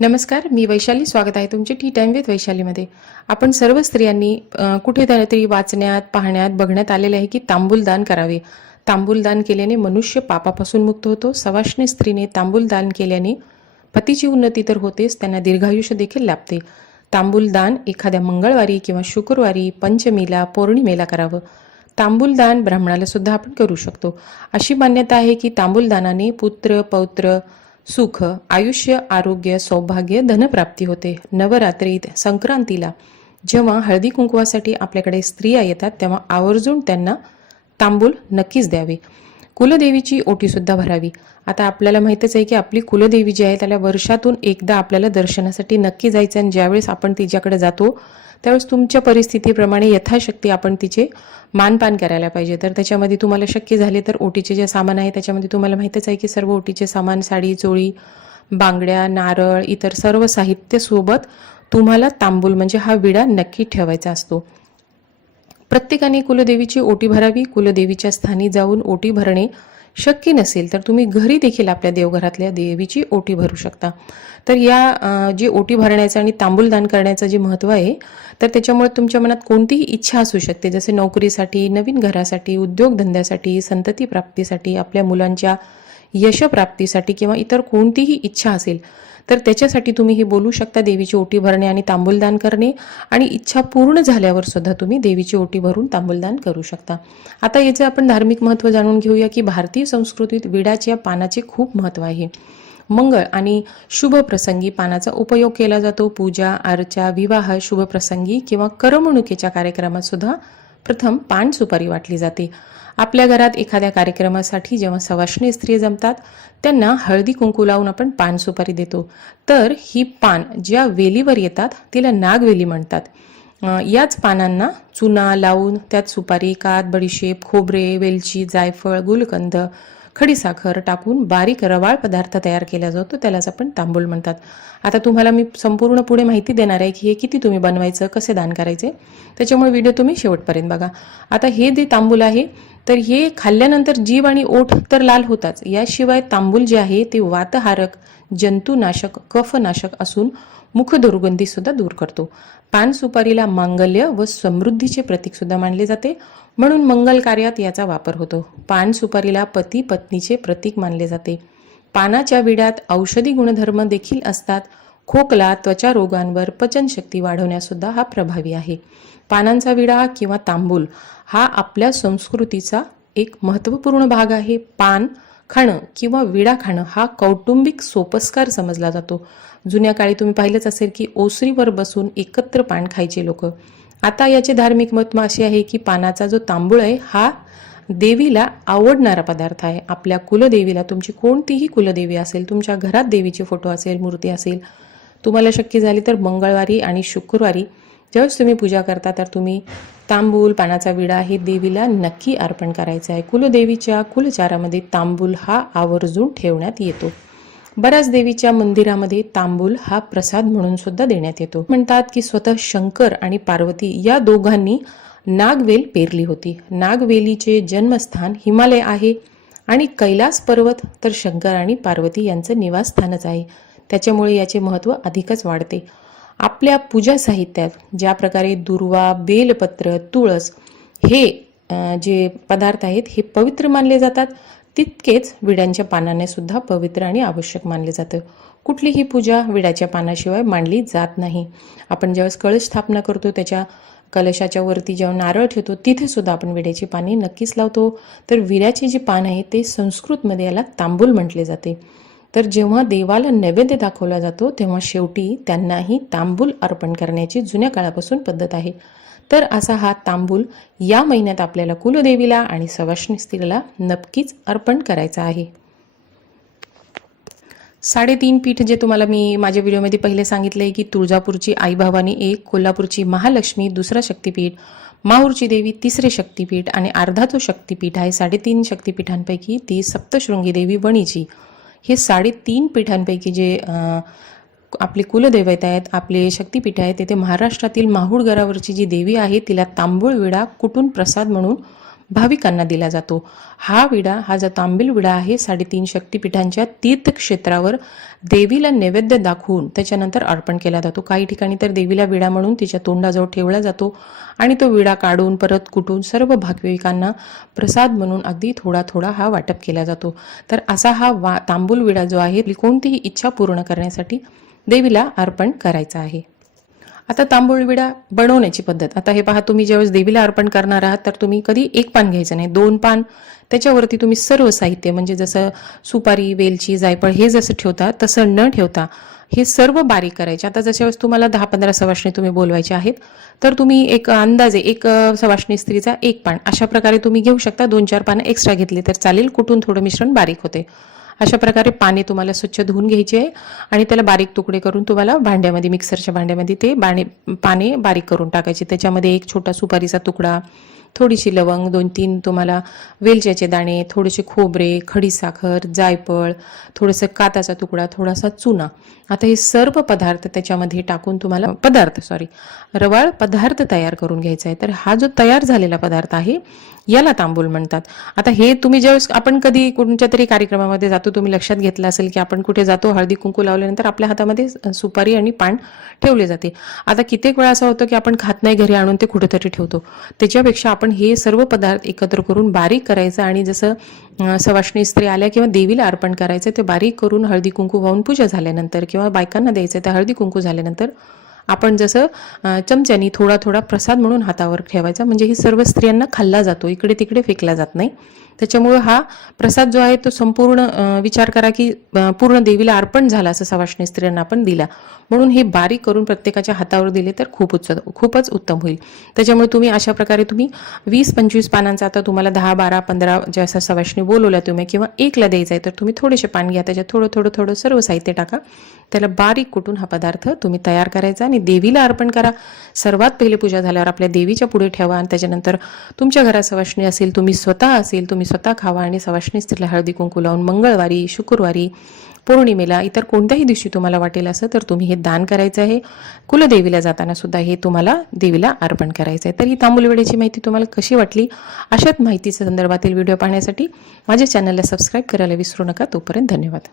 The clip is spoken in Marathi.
नमस्कार, मी वैशाली. स्वागत आहे तुमचे टी टाइम विथ वैशालीमध्ये. आपण सर्व स्त्रियांनी कुठेतरी वाचण्यात, पाहण्यात, बघण्यात आलेले आहे की तांबूल दान करावे. तांबूल दान केल्याने मनुष्य पापापासून मुक्त होतो. सवाष्णी स्त्रीने तांबूल दान केल्याने पतीची उन्नती तर होतेच, त्यांना दीर्घायुष्य देखील लाभते. तांबूल दान एखाद्या मंगळवारी किंवा शुक्रवारी, पंचमीला, पौर्णिमेला करावं. तांबूल दान ब्राह्मणाला सुद्धा आपण करू शकतो. अशी मान्यता आहे की तांबूल दानाने पुत्र, पौत्र, सुख, आयुष्य, आरोग्य, सौभाग्य, धनप्राप्ती होते. नवरात्रीत, संक्रांतीला जेव्हा हळदी कुंकवासाठी आपल्याकडे स्त्रिया येतात तेव्हा आवर्जून त्यांना तांबूल नक्कीच द्यावे. कुलदेवीची ओटी सुद्धा भरावी. आता आपल्याला माहितच आहे की आपली कुलदेवी जी आहे त्याला वर्षातून एकदा आपल्याला दर्शनासाठी नक्की जायचं, आणि ज्यावेळेस आपण तिच्याकडे जातो त्यावेळेस तुमच्या परिस्थितीप्रमाणे यथाशक्ती आपण तिचे मानपान करायला पाहिजे. तर त्याच्यामध्ये तुम्हाला शक्य झाले तर ओटीचे जे सामान आहे त्याच्यामध्ये तुम्हाला माहितच आहे की सर्व ओटीचे सामान, साडी, चोळी, बांगड्या, नारळ, इतर सर्व साहित्य सोबत तुम्हाला तांबूल म्हणजे हा विडा नक्की ठेवायचा असतो. प्रत्येकाने कुलदेवीची ओटी भरावी. कुलदेवीच्या स्थानी जाऊन ओटी भरणे शक्य नसेल तर तुम्ही घरी देखील आपल्या देवघरातल्या देवीची ओटी भरू शकता. तर या जे ओटी भरण्याचं आणि तांबूल दान करण्याचं जे महत्त्व आहे, तर त्याच्यामुळे तुमच्या मनात कोणतीही इच्छा असू शकते, जसे नोकरीसाठी, नवीन घरासाठी, उद्योगधंद्यासाठी, संतती प्राप्तीसाठी, आपल्या मुलांच्या यशप्राप्तीसाठी किंवा इतर कोणतीही इच्छा असेल तर त्याच्यासाठी तुम्ही हे बोलू शकता, देवीची ओटी भरणे आणि तांबूलदान करणे. आणि इच्छा पूर्ण झाल्यावर सुद्धा तुम्ही देवीची ओटी भरून तांबूलदान करू शकता. आता याचे आपण धार्मिक महत्त्व जाणून घेऊया की भारतीय संस्कृतीत विड्याच्या पानाचे खूप महत्त्व आहे. मंगळ आणि शुभ प्रसंगी पानाचा उपयोग केला जातो. पूजा, अर्चा, विवाह, शुभ प्रसंगी किंवा करमणुकीच्या कार्यक्रमात सुद्धा प्रथम पान सुपारी वाटली जाते. आपल्या घरात एखाद्या कार्यक्रमासाठी जेव्हा सवाष्णी स्त्री जमतात त्यांना हळदी कुंकू लावून आपण पान सुपारी देतो. तर ही पान ज्या वेलीवर येतात तिला नागवेली म्हणतात. याच पानांना चुना लावून त्यात सुपारी, कात, बडीशेप, खोबरे, वेलची, जायफळ, गुलकंद, खडीसाखर टाकून बारीक रवाळ पदार्थ तयार केला जातो, त्यालाच आपण तांबूल म्हणतात. आता तुम्हाला मी संपूर्ण पुढे माहिती देणार आहे की हे किती तुम्ही बनवायचं, कसे दान करायचे, त्याच्यामुळे व्हिडिओ तुम्ही शेवटपर्यंत बघा. आता हे जे तांबूल आहे तर हे खाल्ल्यानंतर जीभ आणि ओठ तर लाल होताच, याशिवाय तांबूल जे आहे ते वातहारक, जंतुनाशक, कफनाशक असून मुख दुर्गंधी सुद्धा दूर करतो. पान सुपारीला मांगल्य व समृद्धीचे प्रतीक सुद्धा मानले जाते, म्हणून मंगल कार्यात याचा वापर होतो. पान सुपारीला पती पत्नीचे प्रतीक मानले जाते. पानाच्या विड्यात औषधी गुणधर्म देखील असतात. खोकला, त्वचा रोगांवर पचनशक्ती वाढवण्यास सुद्धा हा प्रभावी आहे. पानांचा विडा किंवा तांबूल हा आपल्या संस्कृतीचा एक महत्त्वपूर्ण भाग आहे. पान खाणं किंवा विडा खाणं हा कौटुंबिक सोपस्कार समजला जातो. जुन्या काळी तुम्ही पाहिलंच असेल की ओसरीवर बसून एकत्र पान खायचे लोक. आता याचे धार्मिक महत्त्व असे आहे की पानाचा जो तांबूळ आहे हा देवीला आवडणारा पदार्थ आहे. आपल्या कुलदेवीला, तुमची कोणतीही कुलदेवी असेल, तुमच्या घरात देवीचे फोटो असेल, मूर्ती असेल, तुम्हाला शक्य झाली तर मंगळवारी आणि शुक्रवारी ज्यावेळेस तुम्ही पूजा करता तर तुम्ही तांबूल, पानाचा विडा हे देवीला नक्की अर्पण करायचं आहे. कुलदेवीच्या कुलचारामध्ये तांबूल हा आवर्जून ठेवण्यात येतो. बऱ्याच देवीच्या मंदिरामध्ये तांबूल हा प्रसाद म्हणून सुद्धा देण्यात येतो. म्हणतात की स्वतः शंकर आणि पार्वती या दोघांनी नागवेल पेरली होती. नागवेलीचे जन्मस्थान हिमालय आहे आणि कैलास पर्वत तर शंकर आणि पार्वती यांचं निवासस्थानच आहे. त्याच्यामुळे याचे महत्त्व अधिकच वाढते. आपल्या पूजा साहित्यात ज्या प्रकारे दुर्वा, बेलपत्र, तुळस हे जे पदार्थ आहेत हे पवित्र मानले जातात, तितकेच विड्यांच्या पानाने सुद्धा पवित्र आणि आवश्यक मानले जातं. कुठलीही पूजा विड्याच्या पानाशिवाय मांडली जात नाही. आपण ज्यावेळेस कळश स्थापना करतो त्याच्या कलशाच्या वरती जेव्हा नारळ ठेवतो तिथे सुद्धा आपण विड्याची पाने नक्कीच लावतो. तर विड्याचे जे पान आहे ते संस्कृतमध्ये याला तांबूल म्हटले जाते. तर जेव्हा देवाला नैवेद्य दाखवला जातो तेव्हा शेवटी त्यांनाही तांबूल अर्पण करण्याची जुन्या काळापासून पद्धत आहे. तर असा हा तांबूल या महिन्यात आपल्याला कुलदेवीला आणि सवाष्णी स्त्रीला नक्कीच अर्पण करायचा आहे. 3.5 पीठ जे तुम्हाला मी माझ्या व्हिडिओमध्ये पहिले सांगितले की तुळजापूरची आई भवानी एक, कोल्हापूरची महालक्ष्मी दुसरा शक्तीपीठ, माहूरची देवी तिसरे शक्तीपीठ आणि अर्धाचं शक्तीपीठ आहे. 3.5 शक्तीपीठांपैकी ती सप्तशृंगी देवी वणीची. हे 3.5 पीठांपैकी जे आपले कुलदैवत आहेत, आपले शक्तीपीठ आहेत, तेथे महाराष्ट्रातील माहूर गडावरची जी देवी आहे तिला तांबूळ विडा कुटून प्रसाद म्हणून भाविकांना दिला जातो। हा विडा, हा जो तांबील विडा आहे, 3.5 शक्तिपीठांच्या तीर्थक्षेत्रावर देवीला नैवेद्य दाखवून त्याच्यानंतर अर्पण केला जातो। काही ठिकाणी तर देवीला विडा म्हणून तिच्या तोंडाजवळ ठेवला जातो आणि तो विडा काढून परत कुटून सर्व भाविकांना प्रसाद म्हणून अगदी थोडा थोडा हा वाटप केला जातो। तर असा हा तांबूल विडा जो आहे, कोणतीही इच्छा पूर्ण करण्यासाठी देवीला अर्पण करायचा आहे। आता तांबूळ विडा बनवण्याची पद्धत, आता हे पहा, तुम्ही ज्यावेळेस देवीला अर्पण करणार आहात तर तुम्ही कधी एक पान घ्यायचं नाही, 2 पान, त्याच्यावरती तुम्ही सर्व साहित्य म्हणजे जसं सुपारी, वेलची, जायफळ हे जसं ठेवता तसं न ठेवता हे सर्व बारीक करायचे। आता जशा वेळेस तुम्हाला 10-15 सवाष्णी तुम्ही बोलवायचे आहेत तर तुम्ही एक अंदाजे एक सवाष्णी स्त्रीचा 1 पान अशा प्रकारे तुम्ही घेऊ शकता। 2-4 पानं एक्स्ट्रा घेतली तर चालेल, कुठून थोडं मिश्रण बारीक होते। अशा प्रकारे पाने तुम्हाला स्वच्छ धुवून घ्यायची आहे आणि त्याला बारीक तुकडे करून तुम्हाला भांड्यामध्ये, मिक्सरच्या भांड्यामध्ये ते पाने बारीक करून टाकायचे। त्याच्यामध्ये एक छोटा सुपारीचा तुकडा, थोडीशी लवंग, 2-3 तुम्हाला वेलच्याचे दाणे, थोडेसे खोबरे, खडीसाखर, जायफळ, थोडंसं काताचा तुकडा, थोडासा चुना, आता हे सर्व पदार्थ त्याच्यामध्ये टाकून तुम्हाला रवाळ पदार्थ तयार करून घ्यायचा आहे। तर हा जो तयार झालेला पदार्थ आहे याला तांबूल म्हणतात। आता हे तुम्ही ज्यावेळेस आपण कधी कोणत्या तरी कार्यक्रमामध्ये जातो, तुम्ही लक्षात घेतलं असेल की आपण कुठे जातो, हळदी कुंकू लावल्यानंतर आपल्या हातामध्ये सुपारी आणि पान ठेवले जाते। आता कित्येक वेळा असं होतं की आपण खात नाही, घरी आणून ते कुठेतरी ठेवतो। त्याच्यापेक्षा आपण हे सर्व पदार्थ एकत्र करून बारीक करायचं आणि जसं सवाष्णी स्त्री आल्या किंवा देवीला अर्पण करायचं ते बारीक करून हळदी कुंकू वाहून पूजा झाल्यानंतर किंवा बायकांना द्यायचं त्या हळदी कुंकू झाल्यानंतर आपण जसं चमच्यानी थोडा थोडा प्रसाद म्हणून हातावर ठेवायचा, म्हणजे ही सर्व स्त्रियांना खाल्ला जातो, इकडे तिकडे फेकला जात नाही। त्याच्यामुळे हा प्रसाद जो आहे तो संपूर्ण विचार करा की पूर्ण देवीला अर्पण झाला असं सवाष्णी स्त्रियांना आपण दिला, म्हणून हे बारीक करून प्रत्येकाच्या हातावर दिले तर खूपच उत्तम होईल। त्याच्यामुळे तुम्ही अशा प्रकारे तुम्ही 20-25 पानांचा, आता तुम्हाला 10-12-15 ज्या सवाष्णी बोलवल्या तुम्ही किंवा एकला द्यायचा आहे तर तुम्ही थोडेसे पान घ्या, त्याच्यात थोडं थोडं सर्व साहित्य टाका, त्याला बारीक कुटून हा पदार्थ तुम्ही तयार करायचा आणि देवीला अर्पण करा। सर्वात पहिले पूजा झाल्यावर आपल्या देवीच्या पुढे ठेवा आणि त्याच्यानंतर तुमच्या घरात सवाष्णी असेल, तुम्ही स्वतः खावा आणि सवाष्णी स्त्रीला हळदी कुंकू लावून मंगळवारी, शुक्रवारी, पौर्णिमेला, इतर कोणत्याही दिवशी तुम्हाला वाटेल असं तर तुम्ही हे दान करायचं आहे। कुलदेवीला जाताना सुद्धा हे तुम्हाला देवीला अर्पण करायचं आहे। तर ही तांबूल विड्याची माहिती तुम्हाला कशी वाटली? अशाच माहितीच्या संदर्भातील व्हिडिओ पाहण्यासाठी माझ्या चॅनलला सबस्क्राईब करायला विसरू नका। तोपर्यंत धन्यवाद।